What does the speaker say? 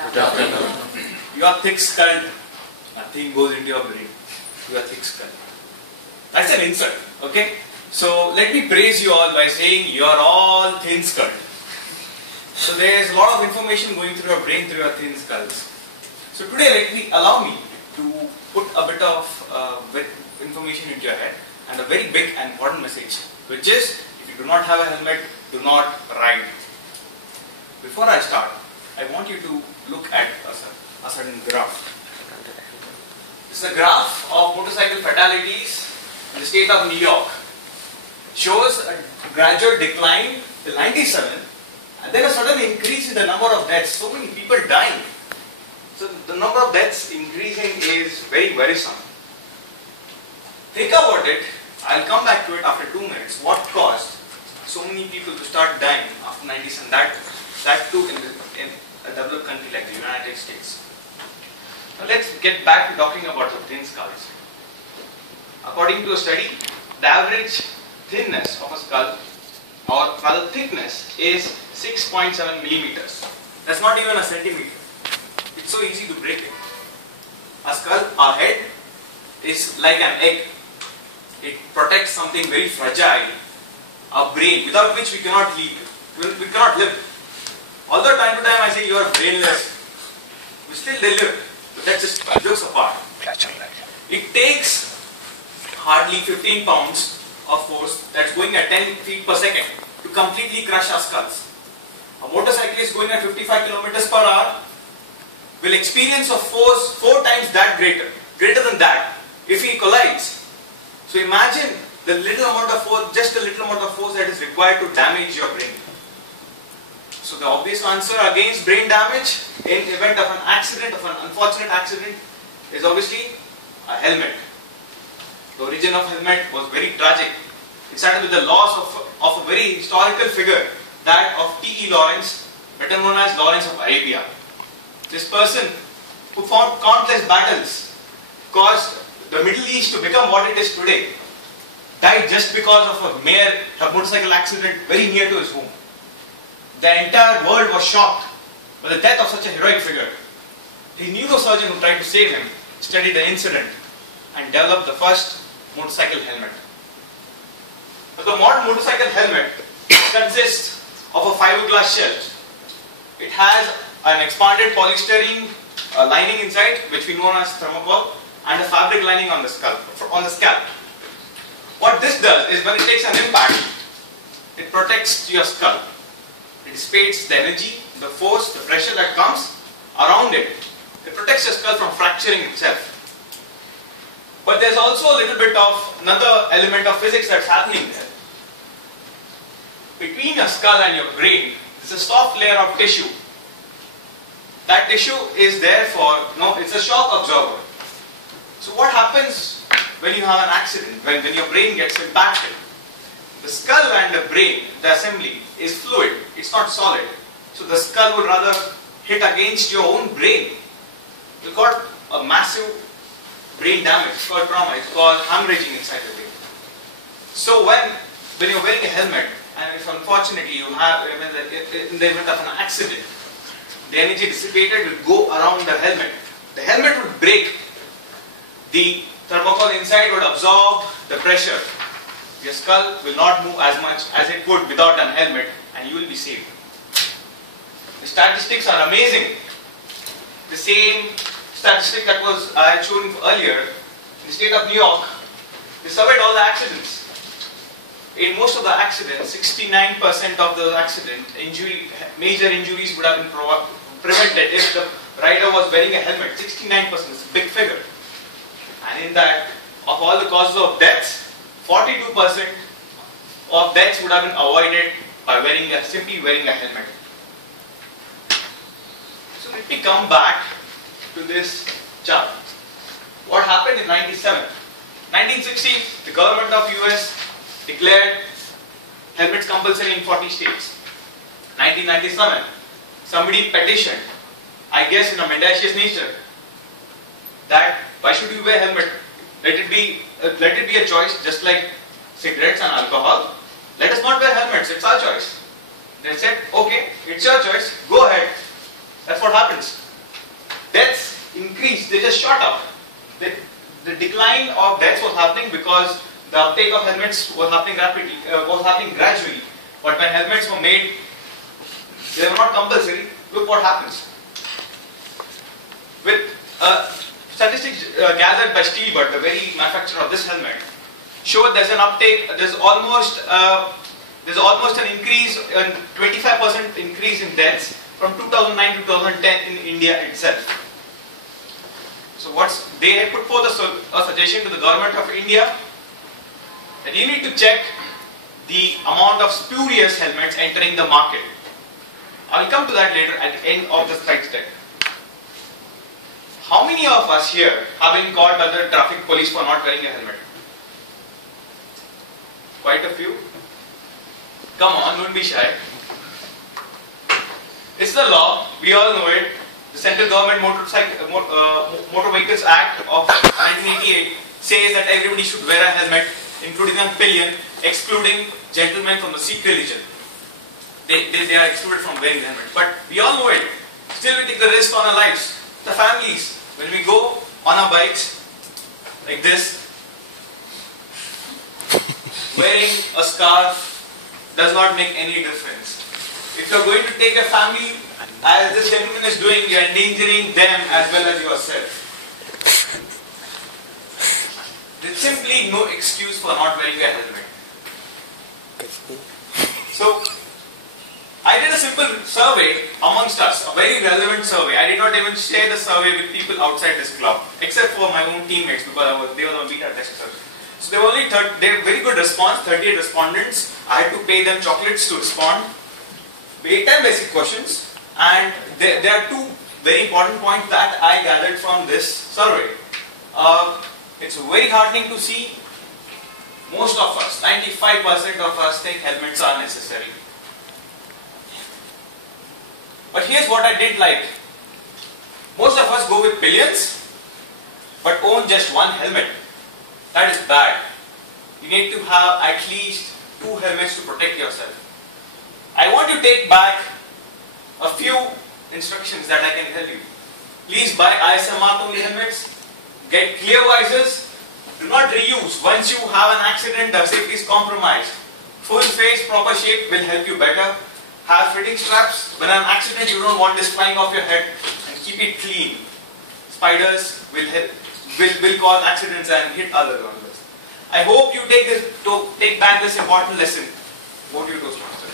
Good afternoon. You are thick-skulled. Nothing goes into your brain. You are thick-skulled. That's an insult. Okay? So let me praise you all by saying you are all thin-skulled. So there is a lot of information going through your brain through your thin skulls. So today allow me to put a bit of information into your head and a very big and important message, which is if you do not have a helmet, do not ride. Before I start, I want you to look at a certain graph. This is a graph of motorcycle fatalities in the state of New York. It shows a gradual decline till 97. And then a sudden increase in the number of deaths. So many people dying. So the number of deaths increasing is very worrisome. Think about it. I'll come back to it after 2 minutes. What caused so many people to start dying after 97? That too in a developed country like the United States. Now let's get back to talking about the thin skulls. According to a study, the average thinness of a skull, or rather thickness, is 6.7 millimeters. That's not even a centimeter. It's so easy to break it. A skull, our head, is like an egg. It protects something very fragile, our brain, without which we cannot live. We cannot live. Although time to time I say you are brainless, we still live. But that's just jokes apart. It takes hardly 15 pounds of force that's going at 10 feet per second to completely crush our skulls. A motorcyclist going at 55 kilometers per hour will experience a force 4 times that greater than that, if he collides. So imagine the little amount of force, just the little amount of force that is required to damage your brain. So the obvious answer against brain damage in event of an accident, of an unfortunate accident, is obviously a helmet. The origin of helmet was very tragic. It started with the loss of a very historical figure, that of T.E. Lawrence, better known as Lawrence of Arabia. This person, who fought countless battles, caused the Middle East to become what it is today, died just because of a mere motorcycle accident very near to his home. The entire world was shocked by the death of such a heroic figure. The neurosurgeon who tried to save him studied the incident and developed the first motorcycle helmet. The modern motorcycle helmet consists of a fiberglass shell. It has an expanded polystyrene lining inside, which we know as thermocol, and a fabric lining on the scalp. What this does is, when it takes an impact, it protects your skull. It dissipates the energy, the force, the pressure that comes around it. It protects your skull from fracturing itself. But there's also a little bit of another element of physics that's happening there. Between your skull and your brain, there's a soft layer of tissue. That tissue is there it's a shock absorber. So what happens when you have an accident, when your brain gets impacted? The skull and the brain, the assembly, is fluid. It's not solid. So the skull would rather hit against your own brain. You got a massive brain damage. It's called trauma. It's called hemorrhaging inside the brain. So when you're wearing a helmet, and if unfortunately you have, in the event of an accident, the energy dissipated will go around the helmet. The helmet would break. The thermocol inside would absorb the pressure. Your skull will not move as much as it would without an helmet, and you will be saved. The statistics are amazing. The same statistic that I had shown earlier, in the state of New York, they surveyed all the accidents. In most of the accidents, 69% of the major injuries would have been prevented if the rider was wearing a helmet. 69% is a big figure. And in that, of all the causes of deaths, 42% of deaths would have been avoided by simply wearing a helmet. So let me come back to this chart. What happened in 1997? 1960, the government of US declared helmets compulsory in 40 states. 1997, somebody petitioned, I guess in a mendacious nature, that why should you wear a helmet? Let it be a choice, just like cigarettes and alcohol. Let us not wear helmets, it's our choice. They said, okay, it's your choice, go ahead. That's what happens. increased, they just shot up. The decline of deaths was happening because the uptake of helmets was happening rapidly, was happening gradually. But when helmets were made, they were not compulsory. Look what happens. With statistics gathered by Steelbird, the very manufacturer of this helmet, showed there's an uptake. There's almost an increase, 25% increase in deaths from 2009 to 2010 in India itself. So they had put forth a suggestion to the government of India that you need to check the amount of spurious helmets entering the market. I will come to that later at the end of the slide deck. How many of us here have been caught by the traffic police for not wearing a helmet? Quite a few. Come on, don't be shy. It's the law, we all know it. The Central Government Motor Vehicles Act of 1988 says that everybody should wear a helmet, including a pillion, excluding gentlemen from the Sikh religion. They are excluded from wearing helmet. But we all know it. Still we take the risk on our lives. The families, when we go on our bikes, like this, wearing a scarf does not make any difference. If you are going to take a family, as this gentleman is doing, you are endangering them as well as yourself. There's simply no excuse for not wearing a helmet. So, I did a simple survey amongst us, a very relevant survey. I did not even share the survey with people outside this club, except for my own teammates because they were on beta testers. So there were only very good response, 38 respondents. I had to pay them chocolates to respond. 10 basic questions, and there are two very important points that I gathered from this survey. It's very heartening to see most of us, 95% of us think helmets are necessary. But here's what I didn't like. Most of us go with pillions, but own just one helmet. That is bad. You need to have at least 2 helmets to protect yourself. I want to take back a few instructions that I can tell you. Please buy ISM mark only helmets. Get clear visors. Do not reuse. Once you have an accident, the safety is compromised. Full face, proper shape will help you better. Have fitting straps. When an accident, you don't want this flying off your head, and keep it clean. Spiders will cause accidents and hit other ones. I hope you take back this important lesson. Over to you, Toastmasters.